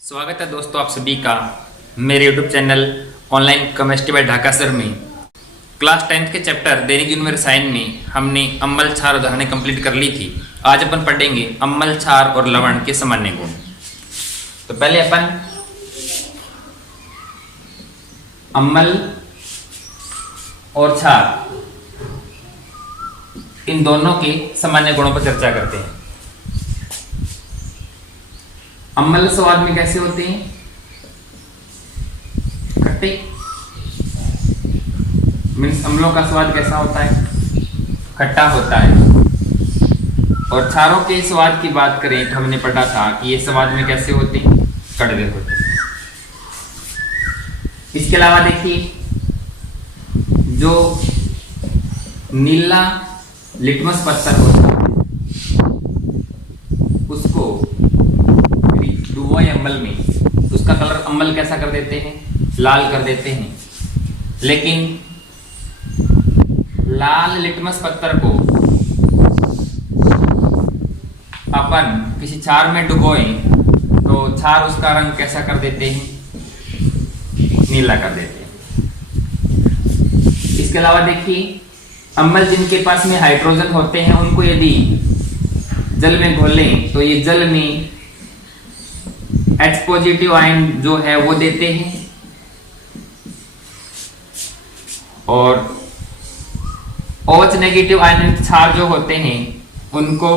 स्वागत है दोस्तों आप सभी का मेरे YouTube channel online chemistry bye Dhaka sir में। क्लास 10th के चैप्टर दैनिक जीवन में रसायन में हमने अम्ल, क्षार उदाहरणें कंप्लीट कर ली थी। आज अपन पढ़ेंगे अम्ल, क्षार और लवण के सामान्य गुण। तो पहले अपन अम्ल और क्षार इन दोनों के सामान्य गुणों पर चर्चा करते हैं। अम्ल स्वाद में कैसे होते हैं? खट्टे। मीन्स अम्लों का स्वाद कैसा होता है? खट्टा होता है। और क्षारों के स्वाद की बात करें तो हमने पढ़ा था कि ये स्वाद में कैसे होते हैं? कड़वे होते हैं। इसके अलावा देखिए, जो नीला लिटमस पत्थर होता है उसको डुबोए अम्ल में, उसका कलर अम्ल कैसा कर देते हैं? लाल कर देते हैं। लेकिन लाल लिटमस पत्थर को अपन किसी क्षार में डुबोए तो क्षार उसका रंग कैसा कर देते हैं? नीला कर देते हैं। इसके अलावा देखिए, अम्ल जिनके पास में हाइड्रोजन होते हैं उनको यदि जल में घोलें तो ये जल में H पॉजिटिव आयन जो है वो देते हैं, और OH नेगेटिव आयन क्षार जो होते हैं उनको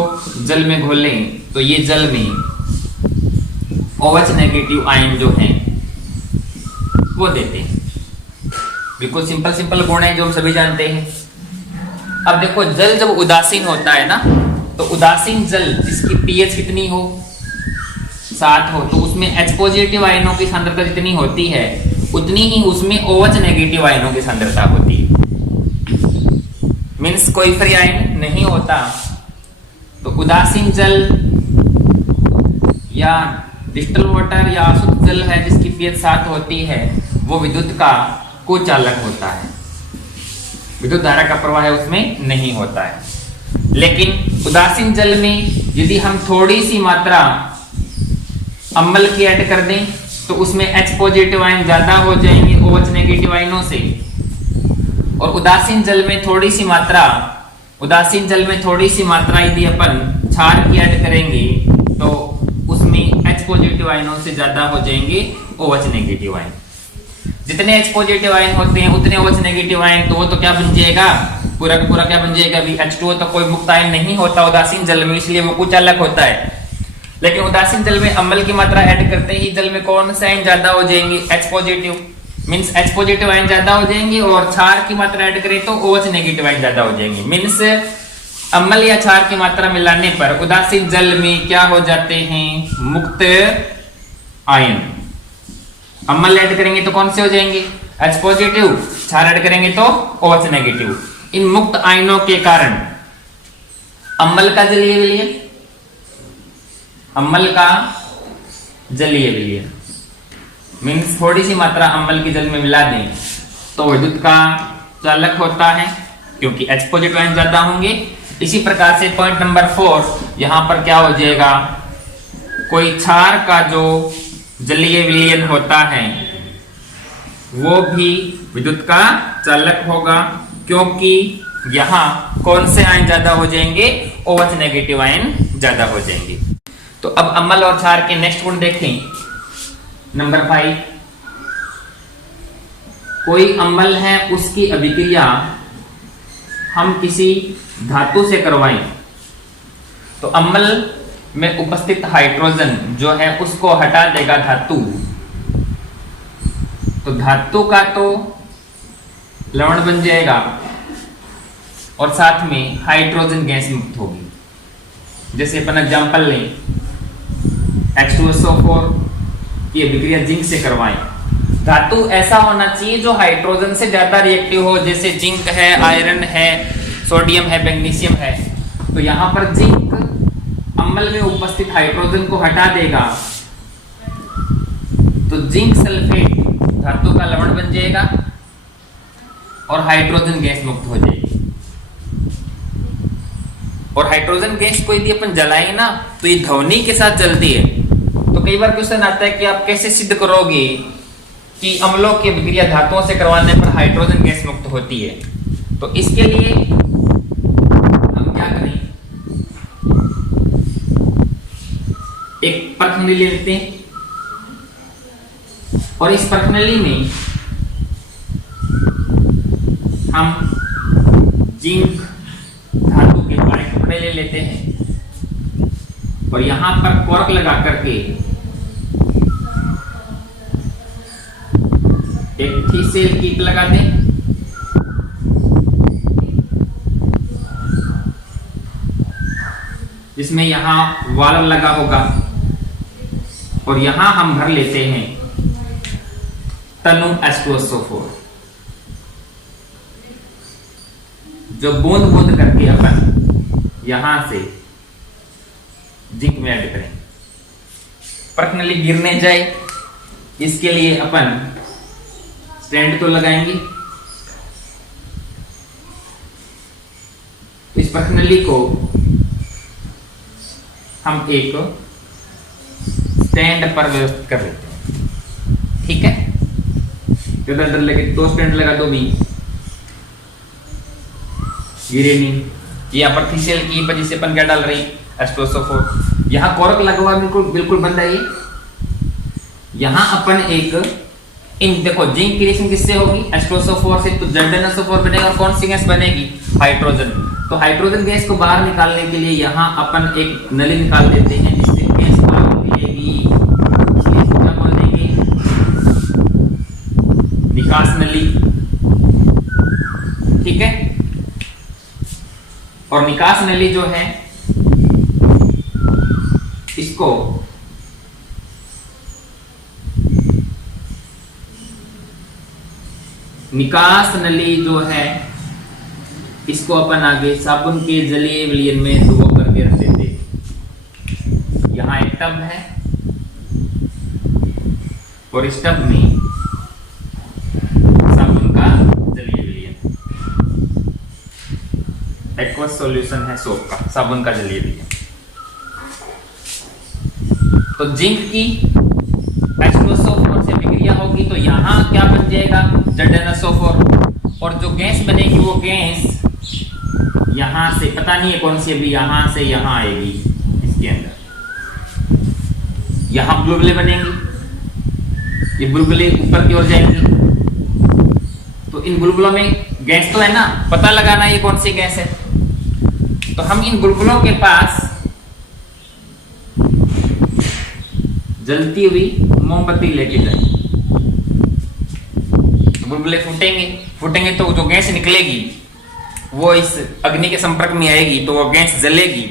जल में घोलें तो ये जल में OH नेगेटिव आयन जो है वो देते हैं। बिल्कुल सिंपल गुण है जो हम सभी जानते हैं। अब देखो, जल जब उदासीन होता है ना, तो उदासीन जल जिसकी pH कितनी हो? 7 हो, तो उसमें H पॉजिटिव आयनों की सांद्रता जितनी होती है उतनी ही उसमें OH नेगेटिव आयनों की सांद्रता होती है। मीन्स कोई फ्री आयन नहीं होता। तो उदासीन जल या डिस्टल वाटर या अशुद्ध जल है जिसकी pH 7 होती है, वो विद्युत का कुचालक होता है। विद्युत धारा का प्रवाह है उसमें नहीं होता है। लेकिन उदासीन जल में यदि हम थोड़ी सी मात्रा अम्ल की ऐड कर दें तो उसमें H पॉजिटिव आयन ज्यादा हो जाएंगे OH नेगेटिव आयनों से। और उदासीन जल में थोड़ी सी मात्रा यदि अपन क्षार की ऐड करेंगे तो उसमें H पॉजिटिव आयनों से ज्यादा हो जाएंगे OH नेगेटिव आयन। जितने H पॉजिटिव आयन होते हैं उतने OH नेगेटिव आयन, तो वो तो क्या बन जाएगा? पूरा का पूरा क्या बन जाएगा? H2O तो कोई मुक्त आयन नहीं होता उदासीन जल में, इसलिए वो कुचालक होता है। लेकिन उदासीन जल में अम्ल की मात्रा ऐड करते ही जल में कौन से आयन ज्यादा हो जाएंगे? H positive. Means H positive ion ज्यादा हो जाएंगे, और क्षार की मात्रा ऐड करें तो OH नेगेटिव आयन ज्यादा हो जाएंगे। मीन्स अम्ल या क्षार की मात्रा मिलाने पर उदासीन जल में क्या हो जाते हैं? मुक्त आयन। अम्ल ऐड करेंगे तो कौन से हो जाएंगे? H positive. क्षार ऐड करेंगे तो OH नेगेटिव। इन मुक्त आयनों के कारण अम्ल का जलीय विलयन, मीन्स थोड़ी सी मात्रा अम्ल की जल में मिला दें तो विद्युत का चालक होता है, क्योंकि H पॉजिटिव आयन ज्यादा होंगे। इसी प्रकार से पॉइंट नंबर 4 यहां पर क्या हो जाएगा? कोई क्षार का जो जलीय विलयन होता है वो भी विद्युत का चालक होगा, क्योंकि यहां कौन से आयन ज्यादा हो जाएंगे? OH नेगेटिव आयन ज्यादा हो जाएंगे। तो अब अम्ल और क्षार के नेक्स्ट गुण देखें। नंबर 5, कोई अम्ल है उसकी अभिक्रिया हम किसी धातु से करवाएं तो अम्ल में उपस्थित हाइड्रोजन जो है उसको हटा देगा धातु, तो धातु का तो लवण बन जाएगा और साथ में हाइड्रोजन गैस मुक्त होगी। जैसे अपन एग्जांपल लें, H2SO4 की अभिक्रिया जिंक से करवाएं। धातु ऐसा होना चाहिए जो हाइड्रोजन से ज्यादा रिएक्टिव हो, जैसे जिंक है, आयरन है, सोडियम है, मैग्नीशियम है। तो यहां पर जिंक अम्ल में उपस्थित हाइड्रोजन को हटा देगा, तो जिंक सल्फेट धातु का लवण बन जाएगा और हाइड्रोजन गैस मुक्त हो जाएगी। और हाइड्रोजन गैस को यदि अपन जलाएं ना तो ये ध्वनि के साथ जलती है, तो तो कई बार क्वेश्चन आता है कि आप कैसे सिद्ध करोगे कि अम्लों की अभिक्रिया धातुओं से करवाने पर हाइड्रोजन गैस मुक्त होती है। तो इसके लिए हम क्या करें, एक परखनली ले लेते हैं और इस परखनली में हम जिंक धातु के 5 टुकड़े ले लेते हैं और यहां पर कॉर्क लगा करके एक थीसेल कीट लगा दें। जिसमें यहां वाल्व लगा होगा और यहां हम भर लेते हैं तनु H2SO4, जो बूंद बूंद करके अपन यहां से जिंक में ऐड करें। पर्सनली गिरने जाए इसके लिए अपन स्टैंड तो लगाएंगे। इस पर्सनली को हम एक स्टैंड पर व्यवस्थित कर लेते हैं, ठीक है। इधर इधर लेके 2 स्टैंड लगा दो भी, गिरे नहीं। यहाँ पर थीसेल की पर जिसे अपन क्या डाल रहे हैं H2SO4। यहाँ कॉर्क लगा हुआ बिल्कुल बंद है ये। यहाँ अपन एक इन देखो जिंक की रिएक्शन किससे होगी, H2SO4 से, तो ZnSO4 बनेगा और कौन सी गैस बनेगी, हाइड्रोजन। तो हाइड्रोजन गैस को बाहर निकालने के लिए यहाँ अपन एक नली निकाल देते हैं जिससे गैस बाहर निकलेगी। इसलिए इसको क्या बोल देंगे, निकास नली, ठीक है। और निकास नली जो है इसको निकास नली जो है इसको अपन आगे साबुन के जलीय विलयन में डुबो करके रख देते। यहां एक टब है और इस टब में साबुन का जलीय विलयन, एक्वस सॉल्यूशन है सोप का, साबुन का जलीय विलयन। तो जिंक की H2SO4 से विक्रिया होगी तो यहां क्या बन जाएगा, ZnSO4। और जो गैस बनेगी वो गैस यहां से, पता नहीं है कौन सी, अभी यहां से यहां आएगी। इसके अंदर यहां बुलबुले बनेंगे, ये बुलबुले ऊपर की ओर जाएंगे। तो इन बुलबुलों में गैस तो है ना, पता लगाना ये कौन सी गैस है। तो हम इन बुलबुलों के पास जलती हुई मोमबत्ती लेके जाएंगे। बुलबुले फूटेंगे तो जो गैस निकलेगी वो इस अग्नि के संपर्क में आएगी तो वो गैस जलेगी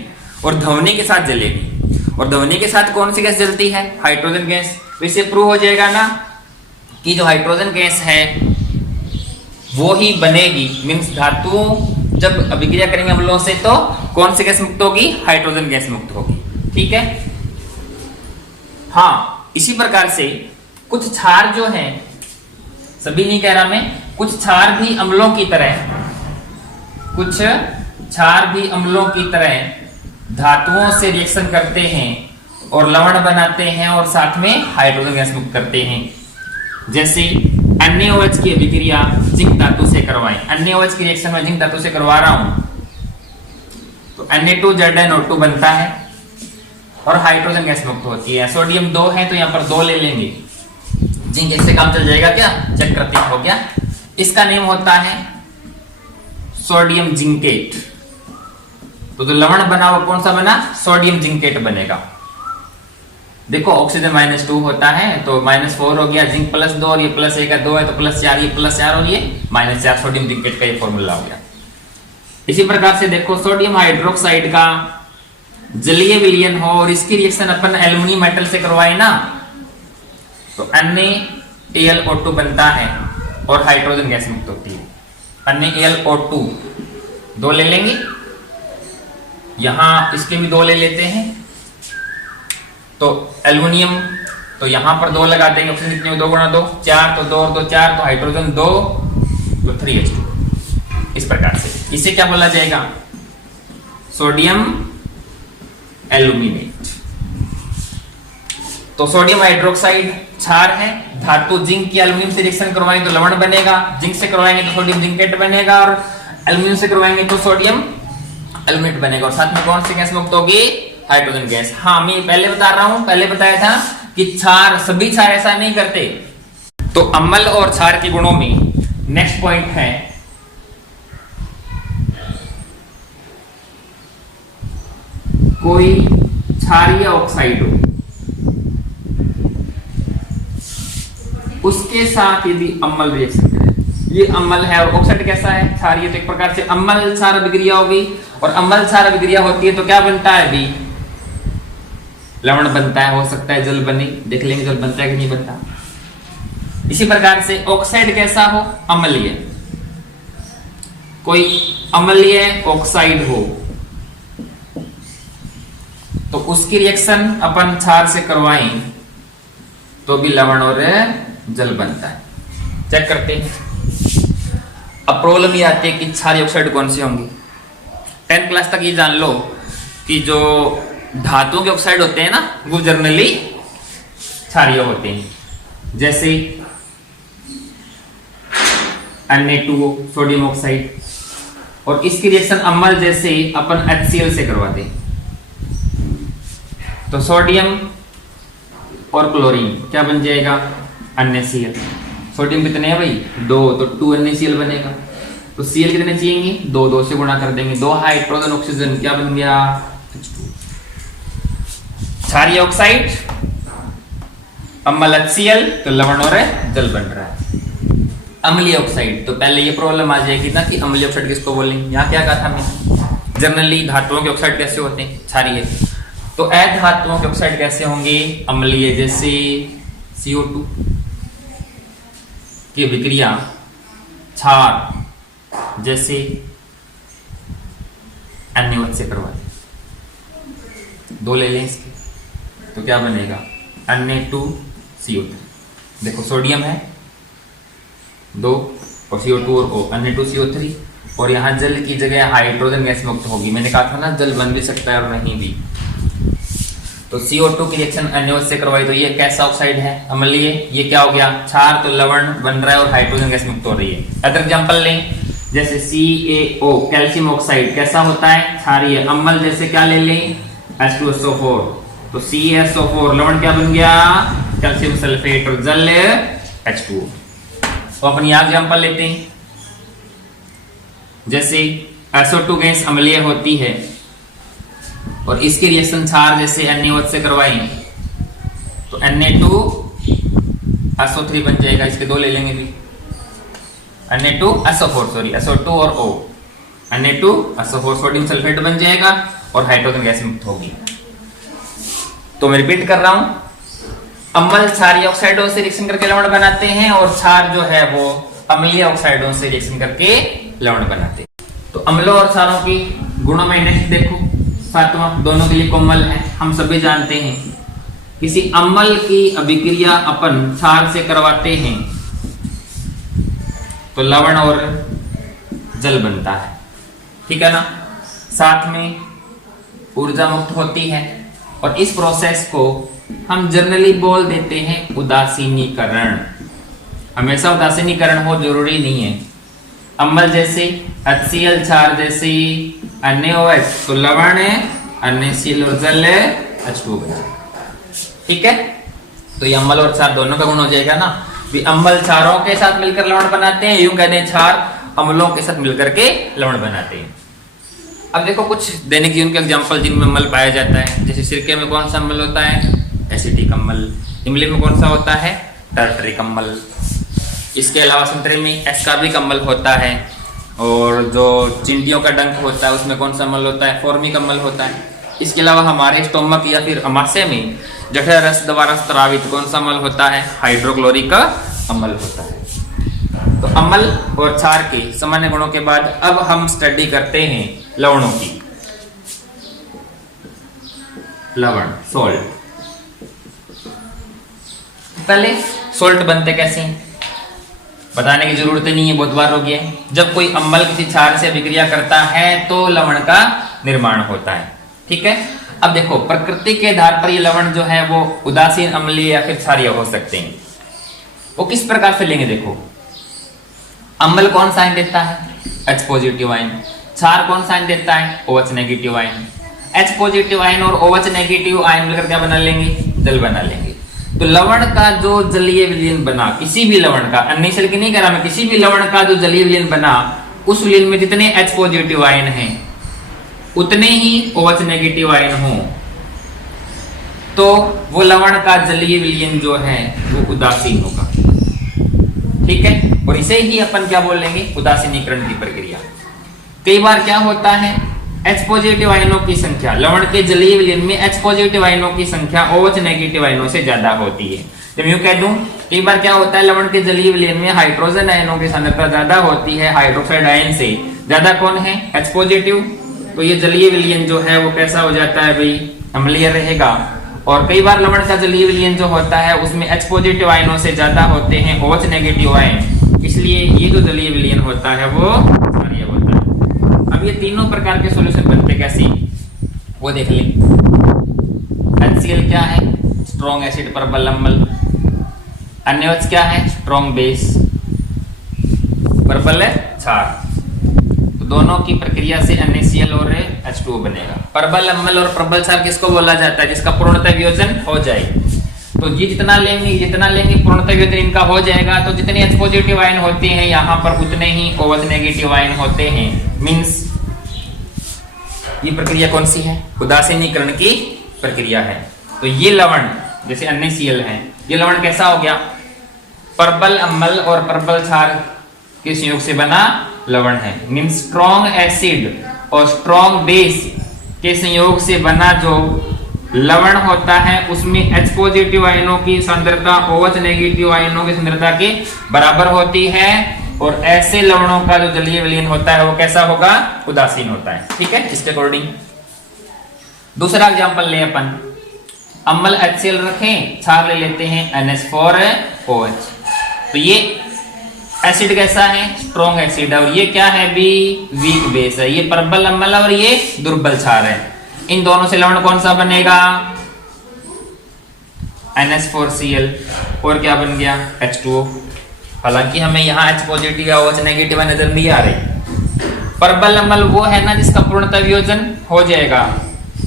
और ध्वनि के साथ जलेगी। और ध्वनि के साथ कौन सी गैस जलती है, हाइड्रोजन गैस। तो इससे प्रूव हो जाएगा ना कि जो हाइड्रोजन गैस है वो ही बनेगी। मींस धातु जब अभिक्रिया करेंगे अम्लों से तो कौन सी गैस मुक्त होगी, हाइड्रोजन गैस मुक्त होगी, ठीक है। हाँ, इसी प्रकार से कुछ क्षार जो है, सभी नहीं कह रहा मैं, कुछ क्षार भी अम्लों की तरह, कुछ क्षार भी अम्लों की तरह धातुओं से रिएक्शन करते हैं और लवण बनाते हैं और साथ में हाइड्रोजन गैस मुक्त करते हैं। जैसे NaOH की अभिक्रिया जिंक धातु से करवाएं, NaOH की रिएक्शन में जिंक धातु से करवा रहा हूं तो Na2ZnO2 बनता है और हाइड्रोजन गैस मुक्त होती है। सोडियम 2 है तो यहां पर 2 ले लेंगे, जिंक इससे काम चल जाएगा क्या, चेक करते हो गया। इसका नेम होता है सोडियम जिंकेट। तो जो लवण बना वो कौन सा बना, सोडियम जिंकेट बनेगा। देखो ऑक्सीजन -2 होता है तो -4 हो गया, जिंक +2 और ये +1 का 2 है तो +4, ये +4 और ये -4, सोडियम जिंकेट का ये फॉर्मूला हो गया। इसी प्रकार से देखो सोडियम हाइड्रोक्साइड का जलीय विलयन हो और इसकी रिएक्शन अपन एल्युमिनियम मेटल से करवाए ना तो NaAlO2 बनता है और हाइड्रोजन गैस मुक्त होती है। NaAlO2 दो ले लेंगे, यहां इसके भी 2 ले लेते हैं तो एल्युमिनियम, तो यहां पर 2 लगा देंगे। ऑप्शन कितने, 2 × 2 4, तो 2 और 2 4, तो हाइड्रोजन 2 तो 3H2। इस प्रकार से इसे क्या बोला जाएगा, सोडियम एल्यूमिनेट। तो सोडियम हाइड्रोक्साइड क्षार है, धातु जिंक की एल्युमिनियम से रिएक्शन करवाएंगे तो लवण बनेगा, जिंक से करवाएंगे तो सोडियम जिंकेट बनेगा, और एल्युमिनियम से करवाएंगे तो सोडियम एल्युमिनेट बनेगा। और साथ में कौन सी गैस मुक्त होगी? Hydrogen gas. हाँ, मैं पहले बता रहा हूं, पहले बताया था कि क्षार, सभी क्षार ऐसा नहीं करते। तो अम्ल और क्षार के गुणों में नेक्स्ट पॉइंट है कोई क्षारीय ऑक्साइड हो, उसके साथ यदि अम्ल रिएक्शन करे, ये अम्ल है और ऑक्साइड कैसा है? क्षारीय। तो एक प्रकार से अम्ल क्षार अभिक्रिया होगी, और अम्ल क्षार अभिक्रिया होती है तो क्या बनता है? अभी लवण बनता है, हो सकता है जल बने, देख लेंगे जल बनता है कि नहीं बनता। इसी प्रकार से ऑक्साइड कैसा हो? अम्लीय। कोई अम्लीय ऑक्साइड हो तो उसकी रिएक्शन अपन क्षार से करवाएं तो भी लवण और जल बनता है। चेक करते हैं। अब प्रॉब्लम ये आती है कि क्षारीय ऑक्साइड कौन से होंगे। 10th क्लास तक ये जान लो कि जो धातुओं के ऑक्साइड होते हैं ना, वो जनरली क्षारीय होते हैं। जैसे Na2O सोडियम ऑक्साइड, और इसकी रिएक्शन अम्ल जैसे अपन HCl से करवाते हैं तो सोडियम और क्लोरीन क्या बन जाएगा? NaCl। सोडियम कितने हैं भाई? 2, तो 2 NaCl बनेगा। तो Cl कितने चाहिए? 2, 2 से गुणा कर देंगे, 2 हाइड्रोजन ऑक्सीजन, क्या बन गया? H2। क्षारीय ऑक्साइड, अम्ल HCl, तो लवण और जल बन रहा है। अम्लीय ऑक्साइड, तो पहले ये प्रॉब्लम आ जाएगी ना कि अम्लीय ऑक्साइड किसको बोलेंगे। यहाँ क्या कहा था मैं? जनरली धातुओं के ऑक्साइड कैसे होते हैं? क्षारीय। तो अधातुओं के ऑक्साइड कैसे होंगे? अम्लीय। जैसे CO2 की अभिक्रिया क्षार जैसे NaOH से करवा दें, 2 ले लें इसके, तो क्या बनेगा? Na2CO3। देखो सोडियम है 2 और CO2 और O, Na2CO3, और यहाँ जल की जगह हाइड्रोजन गैस मुक्त होगी। मैंने कहा था ना जल बन भी सकता है और नहीं भी। तो CO2 की रिएक्शन NaOH से करवाई तो ये कैसा ऑक्साइड है? अम्लीय। ये क्या हो गया? क्षार, तो लवण बन रहा है और हाइड्रोजन गैस मुक्त हो रही है। अदर एग्जांपल लें, जैसे CaO कैल्शियम ऑक्साइड कैसा होता है? क्षारीय। अम्ल जैसे क्या ले लें? H2SO4, तो CaSO4 लवण क्या बन गया? कैल्शियम सल्फेट, और जल H2O। तो अपन यहां एग्जांपल लेते हैं, जैसे SO2 गैस अम्लीय होती है और इसकी रिएक्शन क्षार जैसे NaOH से करवाएं तो Na2SO3 बन जाएगा। इसके 2 ले लेंगे भी, Na2SO4 सॉरी, SO2 और O, Na2SO4 सोडियम सल्फेट बन जाएगा और हाइड्रोजन गैस मुक्त होगी। तो मैं रिपीट कर रहा हूं, अम्ल क्षारीय ऑक्साइडों से रिएक्शन करके लवण बनाते हैं, और क्षार जो है वो अम्लीय ऑक्साइडों से रिएक्शन करके लवण बनाते हैं। तो अम्लों और क्षारों की गुणों में नेक्स्ट देखो, 7वां, दोनों के लिए कोमल है। हम सभी जानते हैं किसी अम्ल की अभिक्रिया अपन क्षार से करवाते हैं तो लवण और जल बनता है, ठीक है ना। साथ में ऊर्जा मुक्त होती है, और इस प्रोसेस को हम जनरली बोल देते हैं उदासीनीकरण। हमेशा उदासीनीकरण हो जरूरी नहीं है। अम्ल जैसे HCl, क्षार जैसे NaOH, तो लवण है NaCl और जल है H2O, ठीक है। तो ये अम्ल और क्षार दोनों का गुण हो जाएगा ना। भी अम्ल क्षारों के साथ मिलकर लवण बनाते हैं, यूं कहते हैं क्षार अम्लों के साथ मिलकर के लवण बनाते हैं। अब देखो कुछ दैनिक जीवन के एग्जांपल जिनमें अम्ल पाया जाता है। जैसे सिरके में कौन सा अम्ल होता है? एसिटिक अम्ल। इमली में कौन सा होता है? टार्टरिक अम्ल। इसके अलावा संतरे में एस्कॉर्बिक अम्ल होता है, और जो चिंटियों का डंक होता है उसमें कौन सा अम्ल होता है? फॉर्मिक अम्ल होता है। इसके अलावा हमारे स्टोमक या फिर अमाशय में जठर रस द्वारा स्रावित कौन सा अम्ल होता है? हाइड्रोक्लोरिक अम्ल होता है। तो अम्ल और क्षार के सामान्य गुणों के बाद अब हम स्टडी करते हैं लवणों की। लवण, सॉल्ट। पहले सॉल्ट बनते कैसे हैं बताने की जरूरत नहीं है, बहुत बार हो गया है। जब कोई अम्ल किसी क्षार से अभिक्रिया करता है तो लवण का निर्माण होता है, ठीक है। अब देखो प्रकृति के आधार पर ये लवण जो है वो उदासीन, अम्लीय या फिर क्षारीय हो सकते हैं। वो किस प्रकार से लेंगे देखो, अम्ल कौन साइन देता है, H पॉजिटिव आयन। क्षार कौन साइन देता है, OH negative ion. H positive ion और OH नेगेटिव आयन मिलकर क्या बना लेंगे, जल बना लेंगे। तो लवण का जो जलीय विलयन बना, किसी भी लवण का, अन्य की नहीं करा मैं, किसी भी लवण का जो जलीय विलयन बना, उस विलयन में जितने H पॉजिटिव आयन हैं उतने ही OH नेगेटिव आयन हो, तो वो लवण का जलीय विलयन जो है वो उदासीन होगा। ठीक है, और इसे ही अपन क्या बोलेंगे, उदासीनीकरण की प्रक्रिया। कई बार क्या होता है, H पॉजिटिव आयनों की संख्या, लवण के जलीय विलयन में H पॉजिटिव आयनों की संख्या OH नेगेटिव आयनों से ज्यादा होती है। जब यूं कह दूं, कई बार क्या होता है, लवण के जलीय विलयन में हाइड्रोजन आयनों की सांद्रता ज्यादा होती है हाइड्रोक्साइड आयन से। ज्यादा कौन है, H पॉजिटिव। तो ये जलीय विलयन जो है वो कैसा हो जाता है भाई, अम्लीय रहेगा। और कई बार लवण का जलीय विलयन जो होता है उसमें H पॉजिटिव आयनों से ज्यादा होते हैं OH नेगेटिव आयन, इसलिए ये जो जलीय विलयन होता है वो क्षारीय होता है। अब ये तीनों प्रकार के सॉल्यूशन बनते कैसे, वो देख लें। HCl क्या है, स्ट्रॉन्ग एसिड प्रबल अम्ल। NaOH क्या है, स्ट्रॉन्ग बेस प्रबल क्षार। दोनों की प्रक्रिया से NaCl और H2O बनेगा। प्रबल अम्ल और प्रबल क्षार किसको बोला जाता है, जिसका पूर्णतः वियोजन हो जाए। तो ये जितना लेंगे पूर्णतः वियोजन इनका हो जाएगा, तो जितने H पॉजिटिव आयन होते हैं यहाँ पर उतने ही OH नेगेटिव आयन होते हैं। मींस ये प्रक्रिया कौन सी है, उदासीनीकरण की प्रक्रिया है। तो ये लवण जैसे NaCl है, ये लवण कैसा हो गया, प्रबल अम्ल और प्रबल क्षार के संयोग से बना लवण है। मींस स्ट्रॉन्ग एसिड और स्ट्रॉन्ग बेस के संयोग से बना जो लवण होता है उसमें H पॉजिटिव आयनों की सांद्रता OH नेगेटिव आयनों की सांद्रता के बराबर होती है, और ऐसे लवणों का जो जलीय विलयन होता है वो कैसा होगा, उदासीन होता है। ठीक है, इसके अकॉर्डिंग दूसरा एग्जांपल ले अपन, अम्ल HCl रखें, क्षार ले लेते हैं NH4OH। तो ये एसिड कैसा है, स्ट्रॉन्ग एसिड है, और ये क्या है भी, वीक बेस है। ये प्रबल अम्ल और ये दुर्बल क्षार है। इन दोनों से लवण कौन सा बनेगा, NH4Cl, और क्या बन गया, H2O। हालांकि हमें यहाँ H पॉजिटिव या OH नेगेटिव नजर नहीं आ रही। प्रबल अम्ल वो है ना जिसका पूर्णतः वियोजन हो जाएगा,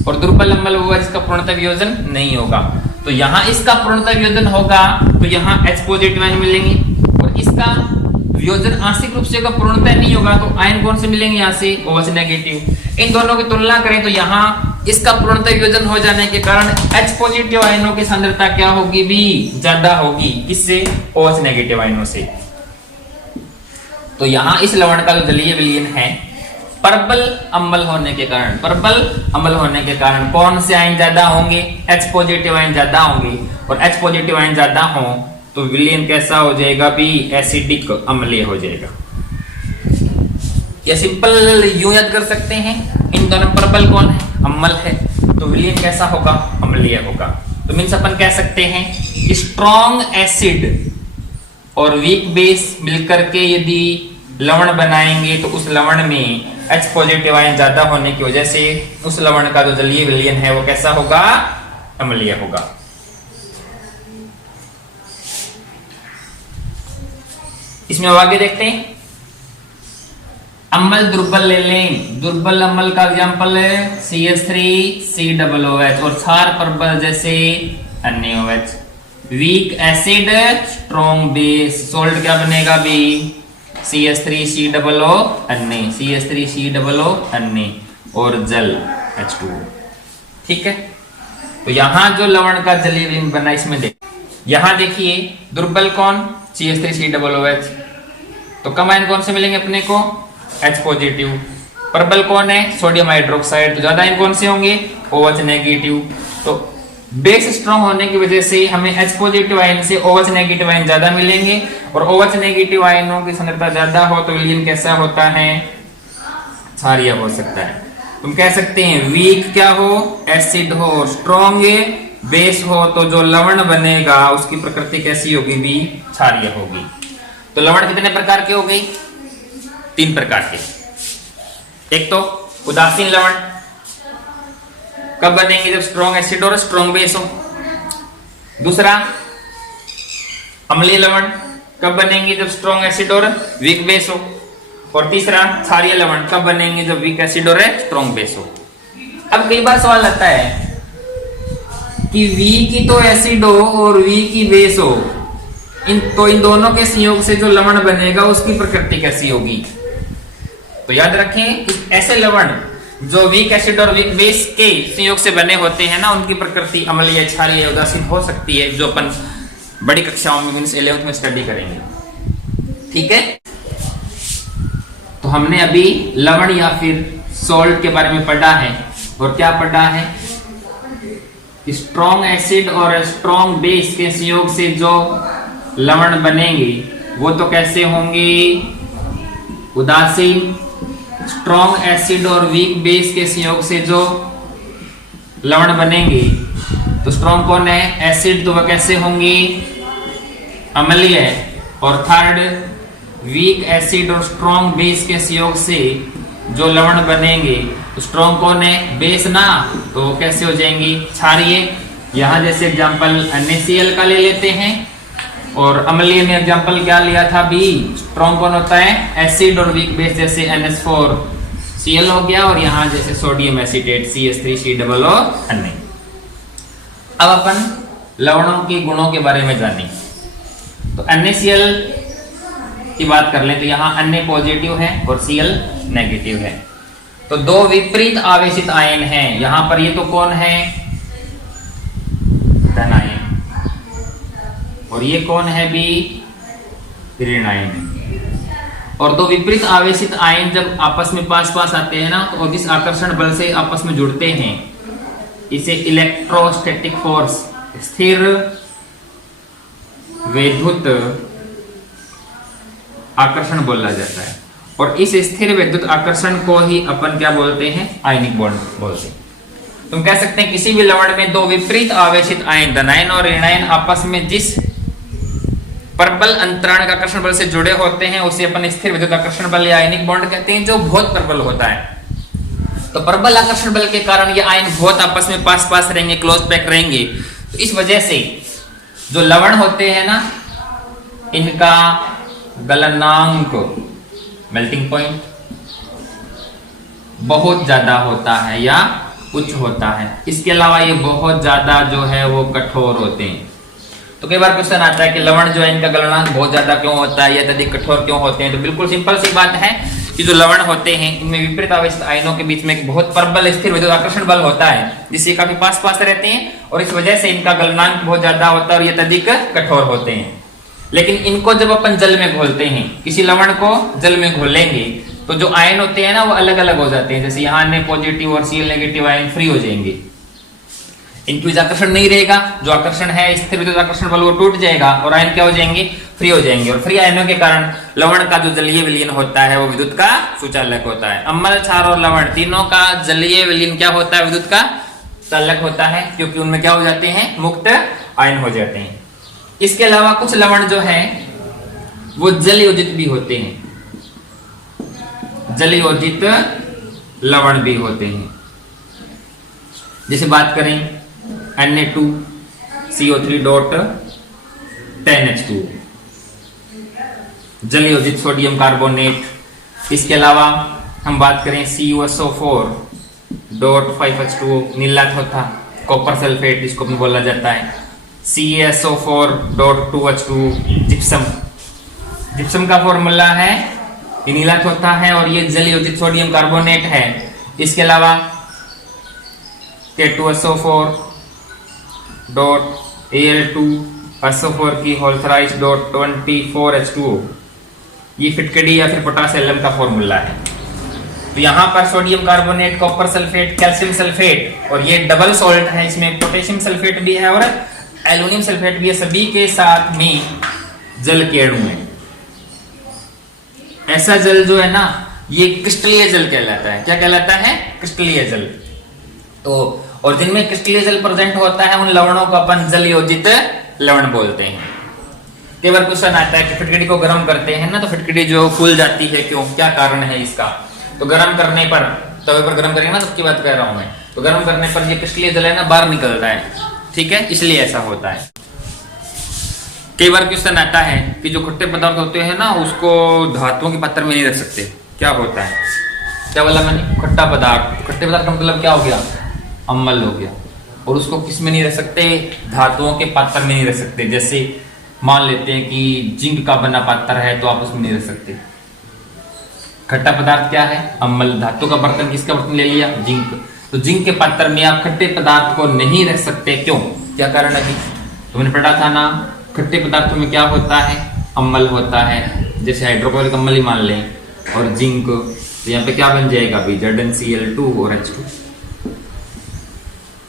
और दुर्बल अम्ल वो है जिसका पूर्णतः वियोजन नहीं होगा। तो यहाँ इसका पूर्णतः वियोजन होगा तो यहाँ H पॉजिटिव आयन मिलेंगे, और इसका वियोजन आंशिक रूप से का पूर्णतः नहीं होगा तो आयन कौन से मिलेंगे, यहाँ से OH नेगेटिव। इन दोनों की तुलना करें तो यहाँ इसका पूर्णतः वियोजन हो जाने के कारण H पॉजिटिव आयनों की सांद्रता क्या होगी भी, ज्यादा होगी। किससे, OH नेगेटिव आयनों से। तो यहाँ इस लवण का जो जलीय विलयन है प्रबल अम्ल होने के कारण कौन से आयन ज्यादा होंगे, H पॉजिटिव आयन ज्यादा होंगे, और H पॉजिटिव आयन ज्यादा हो तो विलयन कैसा हो जाएगा भी, एसिडिक अम्लीय हो जाएगा। या सिंपल यूं याद कर सकते हैं, इन दोनों प्रबल कौन है, अम्ल है, तो विलयन कैसा होगा, अम्लीय होगा। तो मींस अपन कह सकते हैं कि स्ट्रॉन्ग एसिड और वीक बेस मिलकर के यदि लवण बनाएंगे तो उस लवण में H पॉजिटिव आयन ज्यादा होने की वजह से उस लवण का जो जलीय विलयन है वो कैसा होगा, अम्लीय होगा। इसमें आगे देखते हैं, अम्ल दुर्बल ले लें। दुर्बल अम्ल का एग्जांपल है CH3COOH, और क्षार प्रबल जैसे NaOH। Weak acid strong base, salt क्या बनेगा भी, CH3COONA, CH3COONA, और जल H2O। ठीक है, तो यहां जो लवण का जलीय विलयन बना इसमें यहां देखिए दुर्बल कौन, CH3COOH। तो कम आयन कौन से मिलेंगे अपने को, H पॉजिटिव। प्रबल कौन है, सोडियम हाइड्रोक्साइड। तो ज्यादा आयन कौन से होंगे, OH नेगेटिव। तो बेस स्ट्रॉन्ग होने की वजह से हमें H पॉजिटिव आयन से OH नेगेटिव आयन ज्यादा मिलेंगे, और OH नेगेटिव आयनों की सांद्रता ज्यादा हो तो विलयन कैसा होता है, क्षारीय हो सकता है। तुम कह सकते हैं वीक क्या हो, एसिड हो, और स्ट्रॉन्ग बेस हो तो जो लवण बनेगा उसकी प्रकृति कैसी होगी भी, क्षारीय होगी। तो लवण कितने प्रकार के हो गए, 3 प्रकार के। एक तो उदासीन लवण, कब बनेंगे? जब स्ट्रॉन्ग एसिड और स्ट्रॉन्ग बेस हो। दूसरा अम्लीय लवण कब बनेंगे? जब स्ट्रॉन्ग एसिड और वीक बेस हो। और तीसरा क्षारीय लवण कब बनेंगे? जब वीक एसिड और स्ट्रॉन्ग बेस हो। अब कई बार सवाल आता है कि V की तो एसिड हो और V की बेस हो, इन दोनों के संयोग से जो लवण बनेगा उसकी प्रकृति कैसी होगी? तो याद रखें कि ऐसे लवण जो वीक एसिड और वीक बेस के संयोग से बने होते हैं ना, उनकी प्रकृति अम्लीय, क्षारीय, उदासीन हो सकती है, जो अपन बड़ी कक्षाओं में मींस 11th में स्टडी करेंगे। ठीक है, तो हमने अभी लवण या फिर सॉल्ट के बारे में पढ़ा है। और क्या पढ़ा है? स्ट्रॉन्ग एसिड और स्ट्रॉन्ग बेस के संयोग से जो लवण बनेंगे वो तो कैसे होंगे? उदासीन। स्ट्रॉन्ग एसिड और वीक बेस के संयोग से जो लवण बनेंगे, तो स्ट्रॉन्ग कौन है? एसिड, तो वह कैसे होंगे? अम्लीय। और थर्ड, वीक एसिड और स्ट्रॉन्ग बेस के संयोग से जो लवण बनेंगे, तो स्ट्रॉन्ग कौन है? बेस ना, तो कैसे हो जाएंगी? क्षारीय। यहां जैसे एग्जांपल NaCl का ले लेते हैं, और अम्लीय में एग्जांपल क्या लिया था? बी। स्ट्रॉन्ग कौन होता है? एसिड। और वीक बेस जैसे NH4Cl हो गया, और यहां जैसे सोडियम एसीटेट CH3COO। अब अपन लवणों के गुणों के बारे में जानें। तो NaCl की बात कर लें तो यहाँ Na पॉजिटिव है और Cl नेगेटिव है। तो दो विपरीत आवेशित आयन हैं यहां पर। ये तो कौन है? धन आयन। और ये कौन है? बी, ऋण आयन। और दो विपरीत आवेशित आयन जब आपस में पास पास आते हैं ना, तो जिस आकर्षण बल से आपस में जुड़ते हैं, इसे इलेक्ट्रोस्टैटिक फोर्स, स्थिर वैद्युत आकर्षण बोला जाता है। और इस स्थिर वैद्युत आकर्षण को ही अपन क्या बोलते हैं? आयनिक बॉन्ड बोलते हैं। तुम कह सकते हैं किसी भी लवण में दो विपरीत आवेशित आयन, धनायन और ऋणायन, आपस में जिस प्रबल अंतराणिक आकर्षण बल से जुड़े होते हैं उसे अपन स्थिर विद्युत आकर्षण बल या आयनिक बॉन्ड कहते हैं, जो बहुत प्रबल होता है। तो प्रबल आकर्षण बल के कारण ये आयन बहुत आपस में पास पास रहेंगे, क्लोज पैक रहेंगे। तो इस वजह से जो लवण होते हैं ना, इनका गलनांक, मेल्टिंग पॉइंट बहुत ज्यादा होता है या उच्च होता है। इसके अलावा ये बहुत ज्यादा जो है वो कठोर होते हैं। तो कई बार क्वेश्चन आता है कि लवण जो है इनका गलनांक बहुत ज्यादा क्यों होता है या अत्यधिक कठोर क्यों होते हैं? तो बिल्कुल सिंपल सी बात है कि जो लवण होते हैं इनमें विपरीत आवेशित आयनों के बीच में एक बहुत प्रबल स्थिर विद्युत आकर्षण बल होता है, जिससे काफी पास पास रहते हैं, और इस वजह से इनका गलनांक बहुत ज्यादा होता है और ये अत्यधिक कठोर होते हैं। लेकिन इनको जब अपन जल में घोलते हैं, किसी लवण को जल में घोलेंगे, तो जो आयन होते हैं ना वो अलग अलग हो जाते हैं। जैसे यहाँ Na पॉजिटिव और Cl नेगेटिव आयन फ्री हो जाएंगे, इनकी आकर्षण नहीं रहेगा। जो आकर्षण है स्थिर विद्युत आकर्षण बल वो टूट जाएगा और आयन क्या हो जाएंगे? फ्री हो जाएंगे। और फ्री आयनों के कारण लवण का जो जलीय विलयन होता है वो विद्युत का सुचालक होता है। अम्ल, क्षार और लवण तीनों का जलीय विलयन क्या होता है? विद्युत का चालक होता है, क्योंकि उनमें क्या हो जाते हैं? मुक्त आयन हो जाते हैं। इसके अलावा कुछ लवण जो है वो जलयोजित भी होते हैं, जलयोजित लवण भी होते हैं। जैसे बात करें Na2CO3.10H2 जलयोजित सोडियम कार्बोनेट। इसके अलावा हम बात करें CuSO4.5H2O नीला होता, कॉपर सल्फेट इसको भी बोला जाता है। CaSO4.2H2 जिप्सम, जिप्सम का फॉर्मूला है ये नीला होता है और ये जलयोजित सोडियम कार्बोनेट है। इसके अलावा K2SO4.Al2SO4 की होल थ्राइस .24H2O ये फिटकड़ी या फिर पोटासियम का फॉर्मूला है। तो यहाँ पर sodium carbonate, copper sulphate, calcium sulphate, और ये डबल सॉल्ट है, इसमें पोटेशियम सल्फेट भी है और एल्युमिनियम सल्फेट भी है, सभी के साथ में जल के अणु है। ऐसा जल जो है ना ये क्रिस्टलीय जल कहलाता है। क्या कहलाता है? क्रिस्टलीय जल। तो और जिनमें क्रिस्टलीय जल प्रेजेंट होता है उन लवणों को अपन जलयोजित लवण बोलते हैं। कई बार क्वेश्चन आता है कि फिटकड़ी को गर्म करते हैं ना तो फिटकड़ी जो फूल जाती है, क्यों, क्या कारण है इसका? तो गर्म करने पर, तवे पर गर्म करेंगे ना, तो उसकी बात कह रहा हूं मैं। तो गर्म करने पर ये क्रिस्टलीय जल है ना बाहर निकल रहा है, ठीक है, इसलिए ऐसा होता है। कई बार क्वेश्चन आता है कि जो खट्टे पदार्थ होते हैं ना उसको धातुओं के पात्र में नहीं रख सकते, क्या होता है, क्या बोला मैंने, खट्टा पदार्थ, खट्टे पदार्थ का मतलब क्या हो गया, अम्ल हो गया, और उसको किस में नहीं रख सकते, धातुओं के पात्र में नहीं रख सकते। जैसे मान लेते हैं कि जिंक का बना पात्र है तो आप उसमें नहीं रख सकते। खट्टा पदार्थ क्या है, अम्ल, धातु का बर्तन, किसका बर्तन ले लिया, जिंक, तो जिंक के पात्र में आप खट्टे पदार्थ को नहीं रख सकते, क्यों, क्या कारण है, तो मैंने पढ़ा था ना, खट्टे पदार्थों में क्या होता है, अम्ल होता है, जैसे हाइड्रोक्लोरिक अम्ल ही मान लें, और जिंक, तो यहाँ पे क्या बन जाएगा अभी, ZnCl2 और H2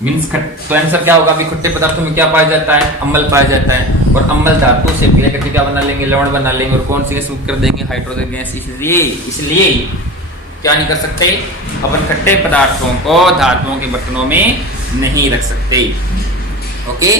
मीन्स तो आंसर क्या होगा अभी, खट्टे पदार्थों में क्या पाया जाता है, अम्ल पाया जाता है, और अम्ल धातु से विलय करके क्या बना लेंगे, लवण बना लेंगे, और कौन सी गैस मुक्त कर देंगे, हाइड्रोजन गैस। इसलिए क्या नहीं कर सकते, अपन खट्टे पदार्थों को धातुओं के बर्तनों में नहीं रख सकते। ओके।